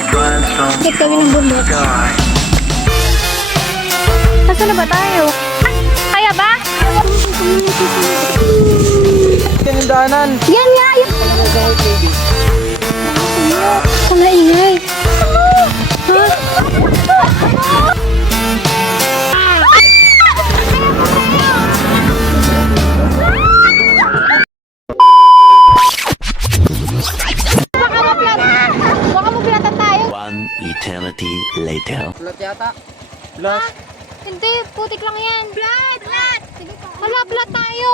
Bakit kami ng bundok? Nasaan na ba tayo? Ah, kaya ba? Tindahanan. Yan nga! Yan! Ang maingay. Baka maplatan tayo. One eternity later. Ulat yata. Ulat. Hindi, putik lang yan. Flat! Flat! Wala, flat tayo.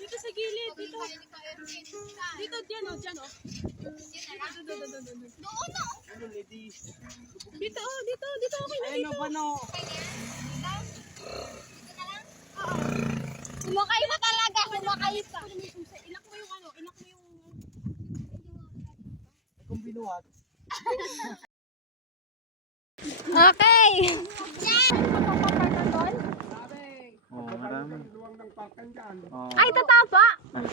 Dito sa gilid, dito. Dito, dyan o, dyan o. Dito, dito, dito, okay na dito. Sumakay na talaga, sumakay pa. Ilak mo yung ano, ilak mo yung... Kung binuhat. Okay. Oo, marami. Ay, tatapa.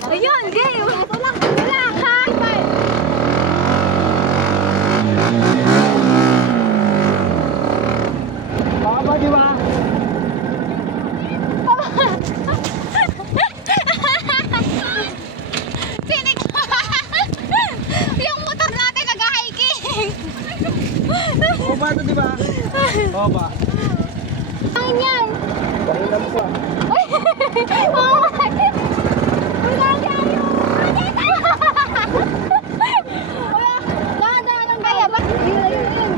Ayun, gay. Wala, ha? Baba, di ba? Sinig. Yung motor natin nag-hiking. Baba ito, di ba? Baba. Ang yan. Pahinam ko ah. Oh my. Wala tayo. Dahan-dahan kaya ba?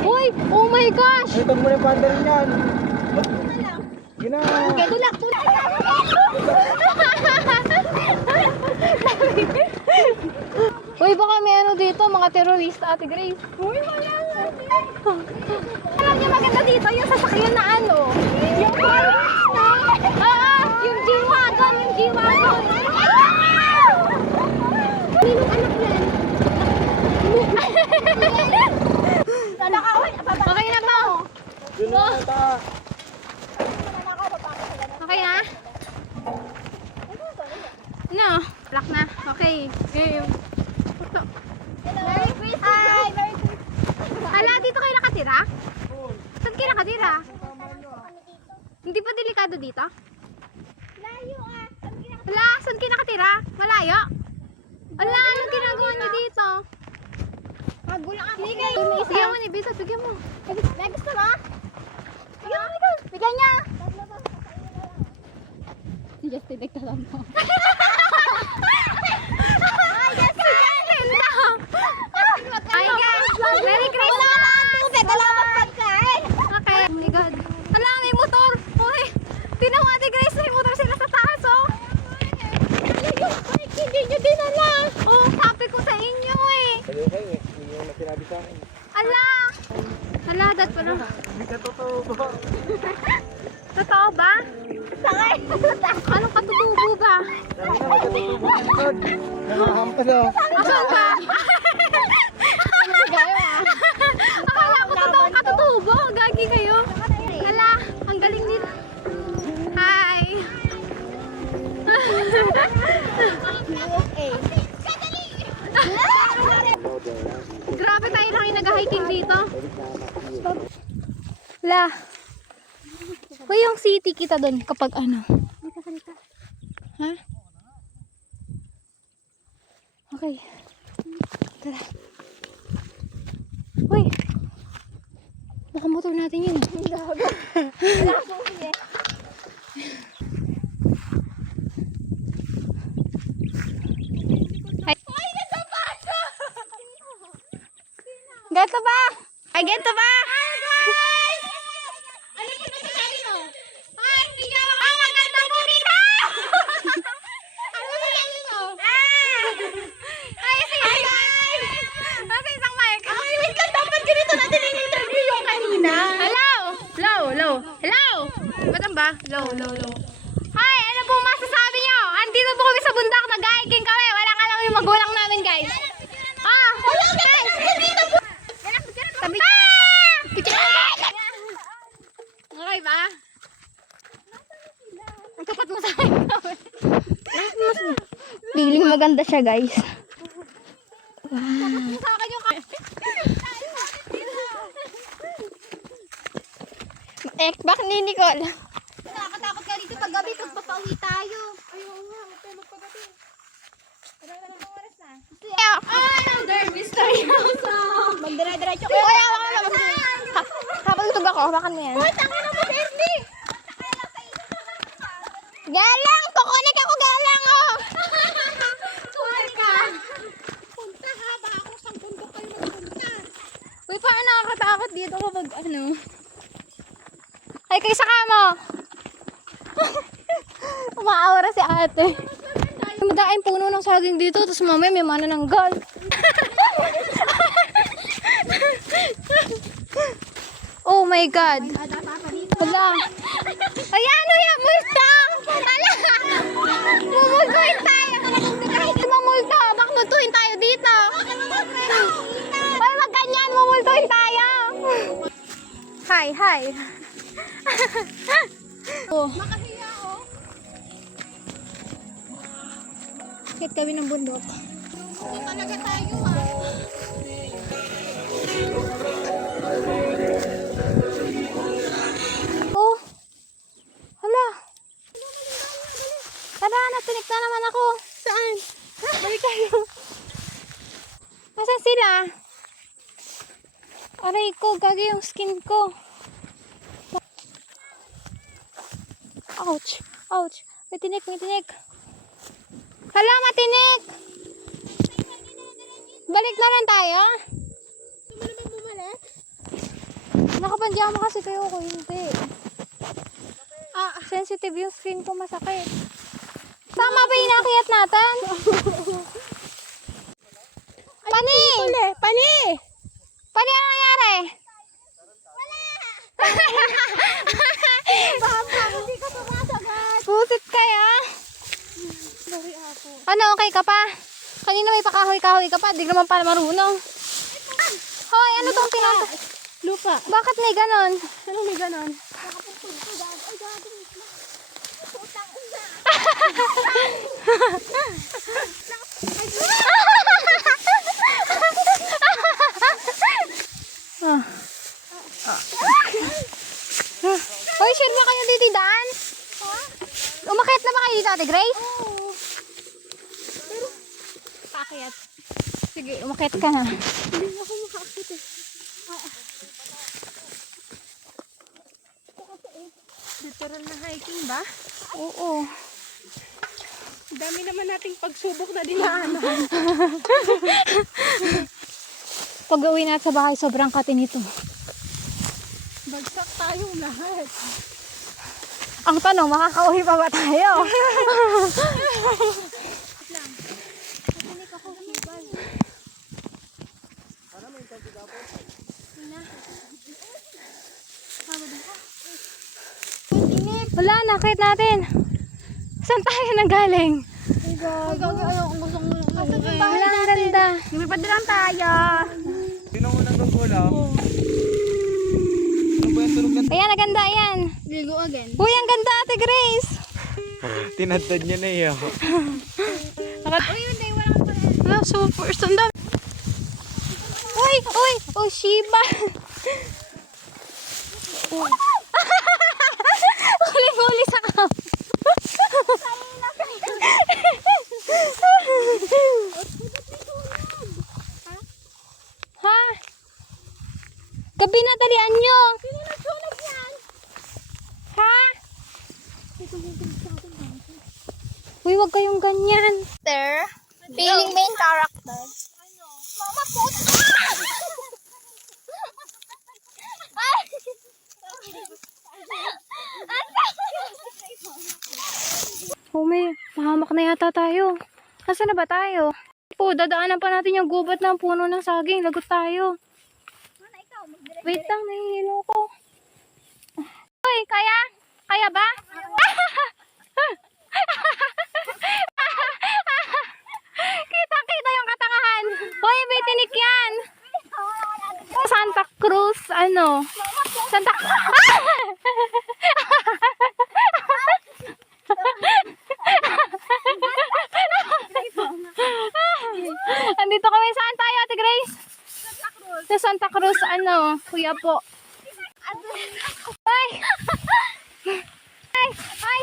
Uy, oh my gosh. Ito mo yung pandal niyan. Gina. Okay, tulak. Uy, baka may ano dito, mga terorista, Ate Grace. Uy, wala. Alam niyo maganda dito, yung sasakyan na ano? Yung yung G-Wagon, yung G-Wagon. Ninong anak yan. Okay na ba? Yun na ata. Okay na? No, lock na. Okay, game. Merry Christmas! Hi! Merry Christmas! Hala, dito kayo nakatira? Saan kayo nakatira? Hindi pa delikado dito? Layo ah! Hala, saan kayo nakatira? Malayo? Hala, anong ginagawa niyo dito? Magulang ako. Bigyan mo ni Bisa, bigyan mo. May gusto mo? Bigyan mo, bigyan niya! Si Justin nagtalam mo. Ay, Justin na! Ay, guys! Merry Christmas! Wala bang pagkain? Okay. Oh my God. Hala, may motor! Uy! Tingnan mo, Ate Grace, may motor sila sa taas, oh! Yung bike, hindi nyo dinala! Oh, sabi ko sa inyo, eh! Sabi ko kayo eh. Hindi mo na sinabi sa akin. Ala! Ala, dad pa lang. Hindi ka totoo ba? Totoo ba? Sakay! Anong katutubo ba? Sabi na, katutubo ka likod. Nakahampas oh. Asan ba? Akala ko totoo katutubo. Gagi kayo. Hala, ang galing nila. Hi! Grabe tayo lang yung nag-hiking dito. La. Uy, yung city kita doon kapag ano. Ha? Okay. Tara. Uy. Baka motor natin yun. Ganto ba? Ay, ganto ba? Ano po nasasabi mo? Ay, ang maganda po dito! Ano nasasabi mo? Low. Hi, ano po masasabi nyo? Andito po kami sa bundok, nag-hiking kami. Wala ka lang yung magulang namin, guys. Wala guys. Sabi okay ba? Ang tapat mo sa akin. Feeling maganda siya, guys. Wow. Sa akin yung back ni Nicole. Nakakatakot ka dito pag gabi kung papauwi tayo. Ayaw nga, huwag tayo magpagabi. Wala na ng oras na. Derby seryoso. Magdira-diretso ko. Kuya, kapag ako, hawakan mo yan. Uy, tangin mo, Derby. Galang! Kukunik ako, galang, oh! Kukunik ka. Punta ha, baka ako sa bundok kayo magpunta. Uy, paano nakakatakot dito kapag ano? Ay, kayo sa kamo! Umaawara si ate. Madaing puno ng saging dito, tapos mamaya may manananggal. Oh my God. Wala. Ay, ano yan? Multa! Wala! Mumultuhin tayo. Kahit di mamulta, baka multuhin tayo dito. Ay, wag ganyan. Mumultuhin tayo. Hi. Oh. Makahiya, oh. Bakit kami ng bundok? Hindi talaga tayo, ha? Oh. Hala. Tara, natinik na naman ako. Saan? Balik tayo. Nasaan sila? Aray ko, gagi yung skin ko. Ouch. May tinik. Hala, matinik. Balik na lang tayo. Nakapanjama kasi kayo ko, hindi. Sensitive yung skin ko, masakit. Tama ba inakyat natin? Pani! Pani, ano nangyari? Hindi ka sumasagat. Pusit kaya? Ano, okay ka pa? Kanina may pakahoy-kahoy ka pa, di naman pala marunong. Hoy, ano tong pinaka? Lupa. Bakit may ganon? Ano may ganon? Hoy, sure ba kayo dito daan? Umakyat na ba kayo dito, Ate Grace? Oo. Paakyat. Sige, umakyat ka na. Hindi ako makaakyat eh. Literal na hiking ba? Oo. Dami naman nating pagsubok na dinaanan. Pag-uwi natin sa bahay, sobrang katin ito. Bagsak tayong lahat. Ang tanong, makakauwi pa ba tayo? Wala, nakit natin. Saan tayo nanggaling? Wala, ang ganda. Lumipad lang tayo. Sino unang gugula? Ano ba yung tulog na? Ayan, ang ganda, ayan. Ligo again. Uy, ang ganda, Ate Grace. Tinadtad niya na iyo. Uy, hindi, walang pala. Super, sandal. Uy, Shiba. Huli sa kam. Ha? Gabi na, talian nyo. Sino nagsunog yan? Ha? Uy, wag kayong ganyan. Feeling main character. Mama, puto. Oh, may mahamak na yata tayo. Nasaan na ba tayo? Po, dadaanan pa natin yung gubat ng puno ng saging. Lagot tayo. Wait lang, nahihilo ko. Hoy, kaya? Kaya ba? Kita-kita yung katangahan. Hoy, may tinik yan. Santa Cruz, ano? Santa... Andito kami, saan tayo, Ate Grace? Sa Santa Cruz, ano? Kuya po. Ay! Ay! Ay! Ay!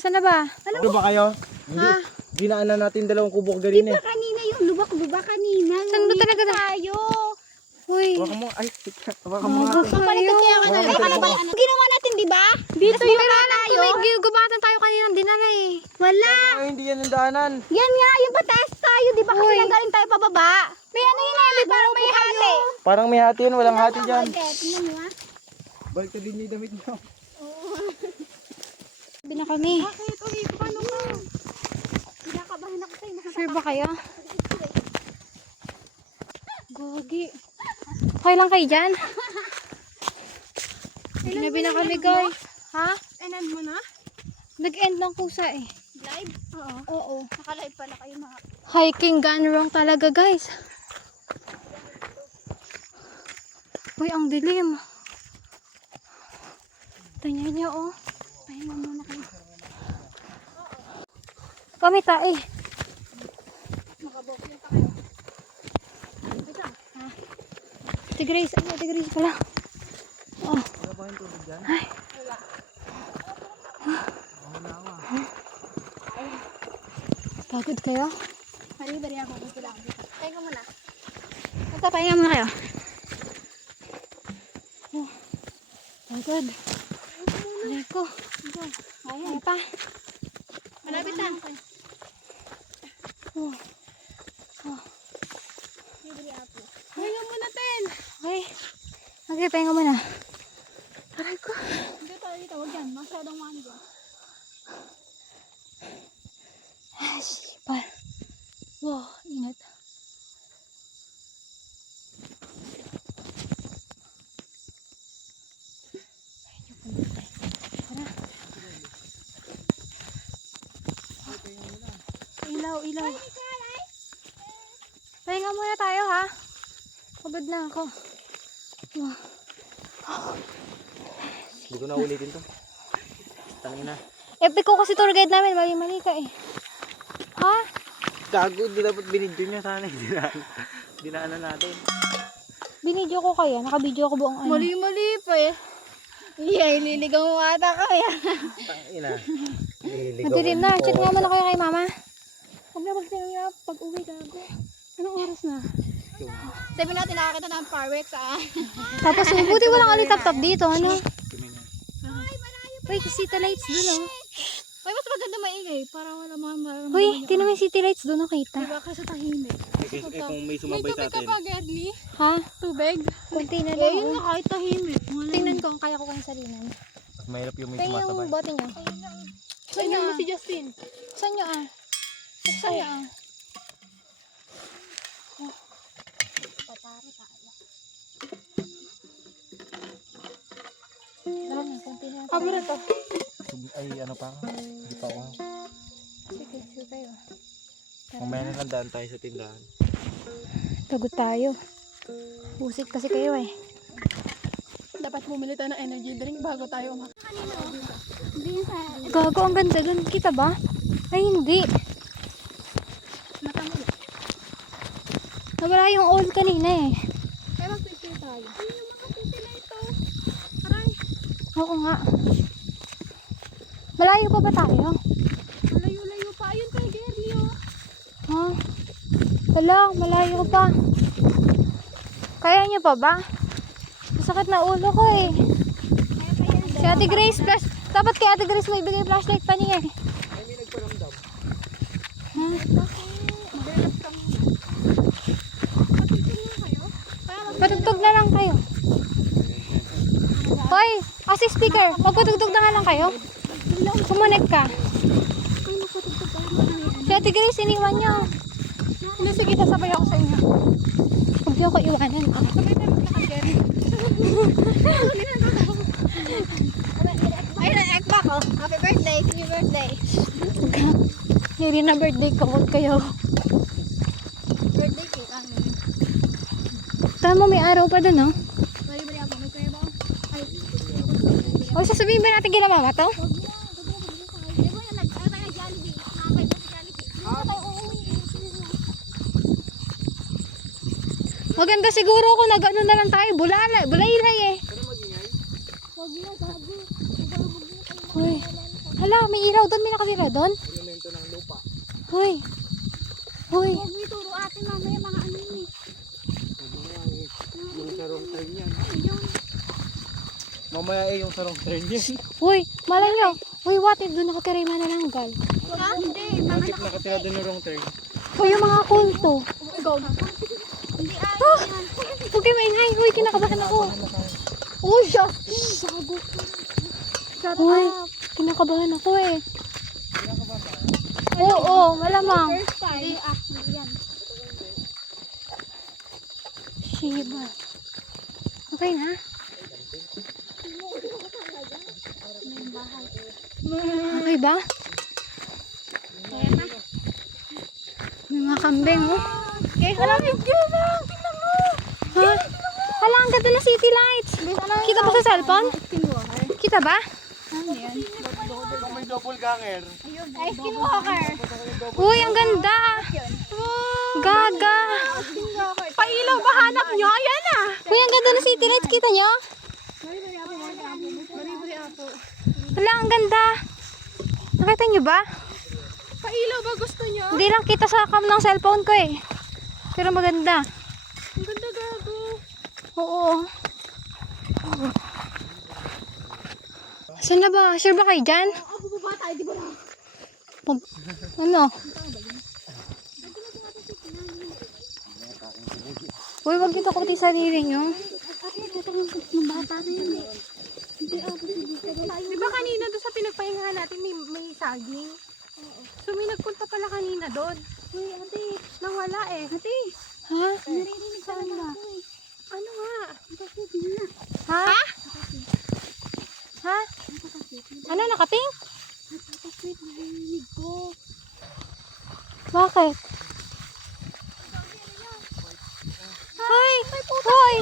Saan na ba? Ano ba kayo? Hindi. Ginaanan natin dalawang kubo ganina eh. Kanina yung lubak-lubak kanina. Saan ba talaga tayo? Uy. Hawakan mo. Ay, hawakan mo nga. Kayo. Ginawa natin, di ba? Dito yung tayo. May gumatan tayo kanina dinala eh. Wala. Ay, hindi yan ang daanan. Yan nga, yung pataas tayo, di ba? Kasi nanggaling tayo pababa. May ano yun eh, may parang may hati. Parang may hati yun. Walang hati dyan. Tingnan mo ah. Balik ka din yung damit mo. Sabi na kami. Bakit? Uy, paano ka? Kinakabahan ako sa'yo. Sure ba kayo? Gogi. Okay lang kayo dyan? Ginabi na kami guys. Ha? End mo na? Nag-end ng kusa eh. Live? Oo. Oo. Naka-live pala kayo mga. Hiking gone wrong talaga guys. Uy, ang dilim. Tingnan niyo oh. Pahinga muna kayo. Kami tae. Makabok yun pa kayo. Ate Grace, ano Ate Grace pala. Oh. Wala ba yung tubig dyan? Ay. Pagod kayo? Bari-bari ako. Gusto lang dito. Pahinga muna. Ito, pahinga muna kayo. Oh. Pagod. Alay ko. Kaya pa. Malapit na. Oh. Oh. Pahinga muna, Ten. Okay. Okay, pahinga muna. Aray ko. Hindi tayo dito. Huwag yan. Masyadong mani dyan. Ay, sipal. Wow, ingat. Ilaw, ilaw. Pahinga muna tayo ha. Pagod na ako. Wow. Hindi ko na ulitin to. Tangin na. Epic ko kasi tour guide namin. Mali-mali ka eh. Ha? Gago, di dapat binidyo niya sana. Dinaanan natin. Binidyo ko kayo. Nakabidyo ako buong ano. Mali-mali pa eh. Yeah, ililigaw mo ata kaya. Tangin na. Liligaw Madilim na. ang Chat nga poso. muna kayo kay mama. Huwag na magtinang pag-uwi gago. Anong oras na? Sabi natin nakakita ng fireworks ah. Tapos buti walang alitap-tap dito. Ano? Tingnan niya. Uy, city lights dun oh. Uy, mas maganda maingay. Para wala mga Uy, tinan mo yung city lights dun oh kita. Diba kasi tahimik. Kung may sumabay sa atin. Gerly? Ha? Tubig? Kunti na Eh, lang yun oh. na kahit tahimik. Tingnan ko kung kaya ko kayong salinan. Mas mahirap yung may Kaya sumasabay. yung bote nyo. Saan nyo ah? Si Justin. Saan nyo ah? Saan nyo ah? Dami, kunti na. Camera to. Ay, ano pa? Hindi pa ako. Sige, sige kayo. Mamaya na lang daan tayo sa tindahan. Pagod tayo. Pusik kasi kayo eh. Dapat bumili tayo ng energy drink bago tayo umak. Gago, ang ganda dun. Kita ba? Ay, hindi. Nawala yung all kanina eh. Ay, mag-picture tayo. Ay, yung makapicture na ito. Oo nga. Malayo pa ba tayo? Malayo-layo pa. Ayun kay Gerly oh. Ha? Wala, malayo pa. Kaya nyo pa ba? Masakit na ulo ko eh. Si Ate Grace, flash. Dapat kay Ate Grace may bigay flashlight pa niya eh. Ay, may nagparamdam. Ha? Mag-relax ka muna. Papicture na kayo? Patugtog na lang kayo. Hoy, kasi speaker. Magpatugtog na nga lang kayo. Kumonek ka. Si Ate Grace, iniwan nyo. Hindi, sige, sasabay ako sa inyo. Hindi ako iwanan. Sabay tayo maglakad, Jerry. Ay, na-act back oh. Happy birthday, happy birthday. Hindi na birthday ko. Huwag kayo. Birthday cake, ano? Tama, may araw pa dun, oh. Bali ako, may kaya ba? Ay, O, sasabihin ba natin kila mama to? huwag mo. Di ba yan, nag-ano tayo ng Jollibee? Nakakay mo sa Jollibee. Hindi na tayo uuwi. Maganda siguro kung nag-ano na lang tayo. Bulaylay eh. Huwag mo, bago. Uy. Hala, may ilaw doon. May nakatira doon. Elemento ng lupa. Uy. Uy. Huwag mo ituro atin mamaya mga ano yun eh. Yung sarong turn yan. Yun. Mamaya yung sarong turn yan. Uy. Malay nyo. Uy, what if doon nakatira yung manananggal? Ha? Hindi, mga Bakit nakatira doon yung wrong turn? Uy, yung mga kulto. hindi Ah! Huwag kayo maingay. Uy, kinakabahan ako. Uy, Sago. Uy, kinakabahan ako eh. Oo, malamang. First time. Hindi, actually yan. Shiba. Okay na? Okay ba? May mga kambing, oh. Okay, wala lang. Tingnan mo. Ha? Hala, ang ganda ng city lights. Kita ba sa cellphone? Kita ba? Ano yan? May double ganger. Ay, skinwalker. Uy, ang ganda. Gaga. Pailaw ba hanap nyo? Ayan ah. Uy, ang ganda ng city lights. Kita nyo? Hala, ang ganda. Nakita nyo ba? Pailaw ba gusto nyo? Hindi lang kita sa cam ng cellphone ko eh. Pero maganda. Ang ganda gago. Oo. Saan na ba? Sure ba kayo dyan? Ako baba tayo, di ba lang? Ano? Uy, wag nito kuti sarili nyo. Yung bata na yun eh. Di ba kanina doon sa pinagpahingahan natin may saging? So may nagpunta pala kanina doon. Uy, ate. Nawala eh. Ate. Ha? Naririnig sa kanila. Ano nga? Ha? Ha? Ano, nakaping? Nakakasweet, naririnig ko. Bakit? Hoy! Hoy!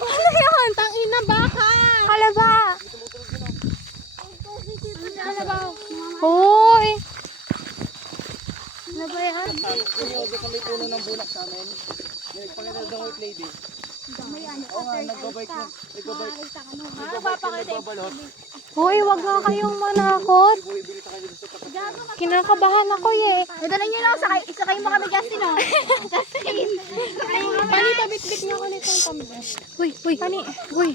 Ano yun? Tangina baka! Kalaba! Kalabaw. Hoy! Ano ba yan? Yung sa may puno ng bulak sa amin. May nagpakita ng white lady. May ano Oo nga, nagbabike na. Nagbabike. Nagbabalot. Hoy, wag nga kayong manakot. Bumibili sa kanya sa tapat. Kinakabahan ako eh. Ito na nyo lang, sakay mo kami Justin oh. Justin. Pani, tabit-bit nga ko nitong tumbler. Uy, uy. Pani. Uy.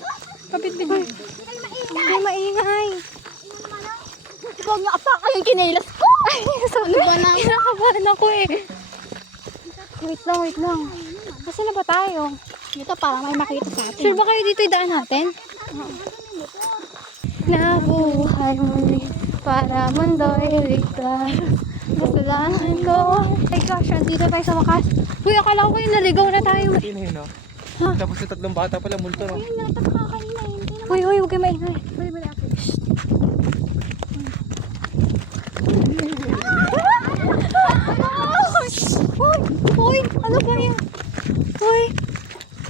Tabit-bit. Hindi maingay. Huwag nyo apa kayong kinelas ko. Ay, sorry. Kinakabahan ako eh. Wait lang, wait lang. Kasi na ba tayo? Ito para may makita sa atin. Sure ba kayo dito idaan natin? Nabuhay muli para mundo'y ligtas. Kasalanan ko. Ay gosh, andito tayo sa wakas. Uy, akala ko yung naligaw na tayo. Hindi na yun, no? Ha? Tapos yung tatlong bata pala, multo, no? Ayun, natapos ka kanina. Hindi naman. Uy, uy, huwag kayo maingay. Bali ako. Uy, uy, ano ba yun? Uy,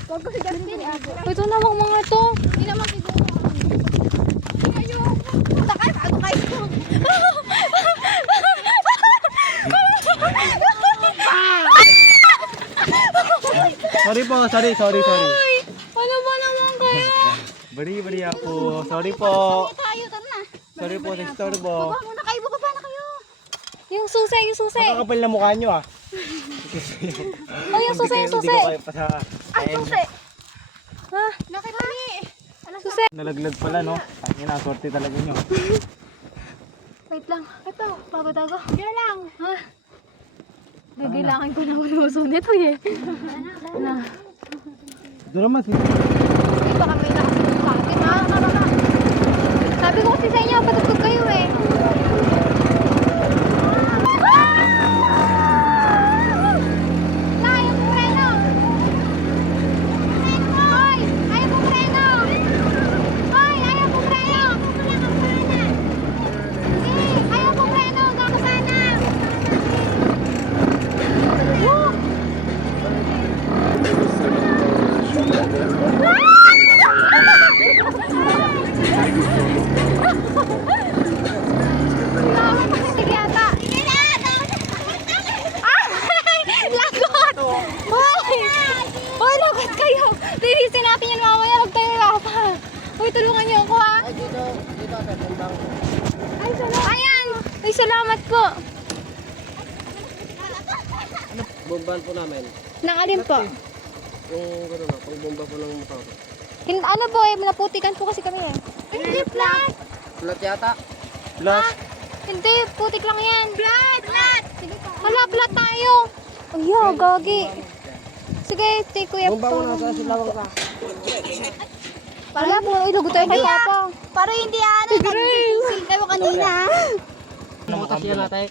Huwag ko si Justin. ito namang mga to. Hindi naman siguro. Kayo. Punta kayo, bago kayo. Sorry po, sorry. Uy, ano ba naman kayo? Bari ako. Sorry po. Tayo, tara na. Sorry po, sa istorbo. Baba muna kayo, baba na kayo. Yung susi, yung susi. Nakakapal na mukha nyo, ah. Oh, yung susi, yung susi. Hindi ko kayo pa sa... Ay, susi. Ha? Nakita ni. Susi. Nalaglag pala, no? Ang ina, sorte talaga nyo. Wait lang. Ito, tago-tago. Yan lang. Ha? Bibilangan ko na manusunit ko eh. Na. Doon naman, Baka may nakasunod sa akin. Ha? Sabi ko kasi sa inyo, patutog kayo eh. salamat po. Bombahan po namin. Nang alin po? Yung gano'n na, pang bomba po ng motor. Ano po eh, naputikan po kasi kami eh. Hindi, flat. Flat yata. Flat. Hindi, putik lang yan. Flat! Flat! Hala, flat tayo. Ay, gagi. Sige, take kuya Bomba mo na sa silawang ka. Wala po, ilugo tayo kay Papa. Para hindi nag-feel kayo kanina. Namutas yan natin.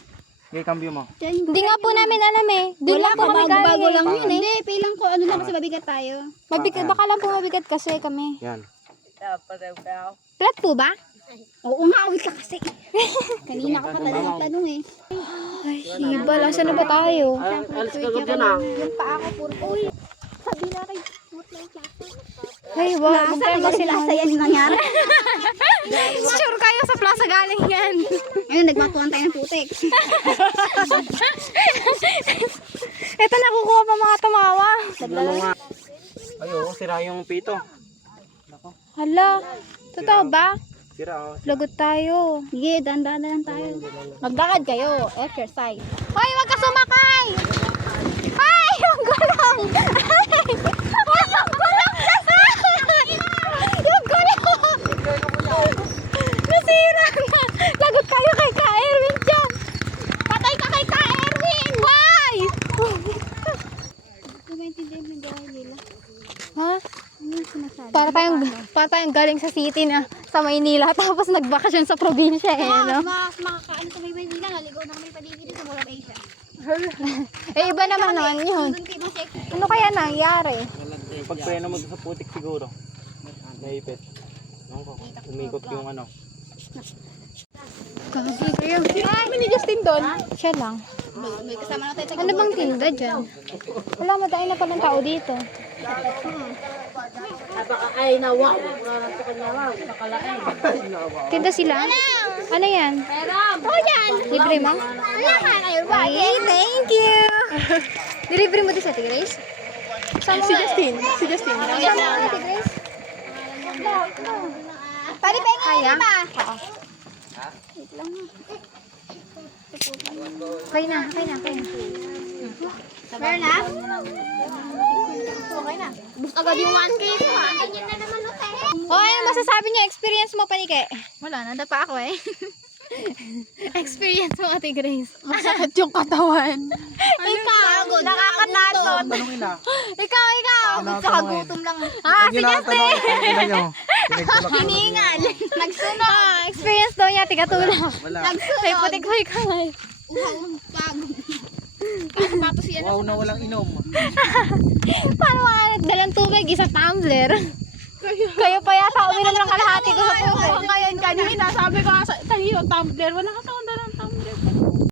Gay cambio mo. Hindi nga po namin alam eh. Doon lang po kami galing Bago eh. lang yun eh. Hindi, pilang ko ano lang kasi mabigat tayo. Mabigat, baka lang po mabigat kasi kami. Yan. Flat po ba? Oo nga, wait ka kasi. Kanina ka pa tanong eh. Ay, hibal. Asan na ba tayo? Alis ka dyan ah. Yung paa ko puro. Uy, sabi na rin. Ay, wow. Huwag tayo Nasa masinungaling. yan yung nangyari. Sure kayo sa plaza galing yan. Ayun, nagmatuan tayo ng putik. Ito nakukuha pa mga tumawa. Ay, oo, sira yung pito. Hala, totoo ba? Sira, oh. Lagot tayo. Sige, dahan-dahan na lang tayo. Magdakad kayo. Exercise. Hoy, wag ka sumakay! Ay, yung gulong! Ay, yung gulong! Yung gulong! Nasira na! Lagot kayo kay Ka Erwin dyan! Patay ka kay Ka Erwin! Why? Hindi maintindihan yung gawin nila. Ha? Ano yung sinasabi? Para tayong galing sa city na sa Maynila tapos nagbakasyon sa probinsya eh, no? Makakaano sa may Manila, naligaw na kami paligid sa Mall of Asia. Eh, iba naman naman yun. Doon kayo masik. Ano kaya nangyari? Pag preno mo sa putik siguro. Naipit. Ano ko? Umikot yung ano. Kasi kayo. Ay, ni Justin doon. Siya lang. May kasama na tayo. Ano bang tinda dyan? Wala, madami na palang tao dito. Tinda sila? Ano yan? Oh, yan! Libre mo? Wala ka kayo ba? Ay, thank you! Delivery mo din sa Ate Grace? Si Justin. Si Justin. Saan mo Ate Grace? Pari pengen Kaya? ba? Oo. Okay na. Meron na? Okay na. Bus agad yung 1K ko ha. Ganyan na naman o tayo. Oh, ano masasabi niyo? Experience mo, Panike? Wala, nanda pa ako eh. Experience mo, Ate Grace. Masakit yung katawan. Ikaw, nakakatakot. Tanungin na. Ikaw. Saka gutom lang. Si Justin. Hiningal. Nagsunod. Experience daw niya, tigatulak. Wala. May putik sa kamay. Pagod. Sapatos yan. Wow na walang inom. Paano mga nagdalang tubig, isang tumbler? Kayo pa yata uminom ng kalahati ko sa puso. Ngayon kanina, sabi ko kanina, tumbler, wala ka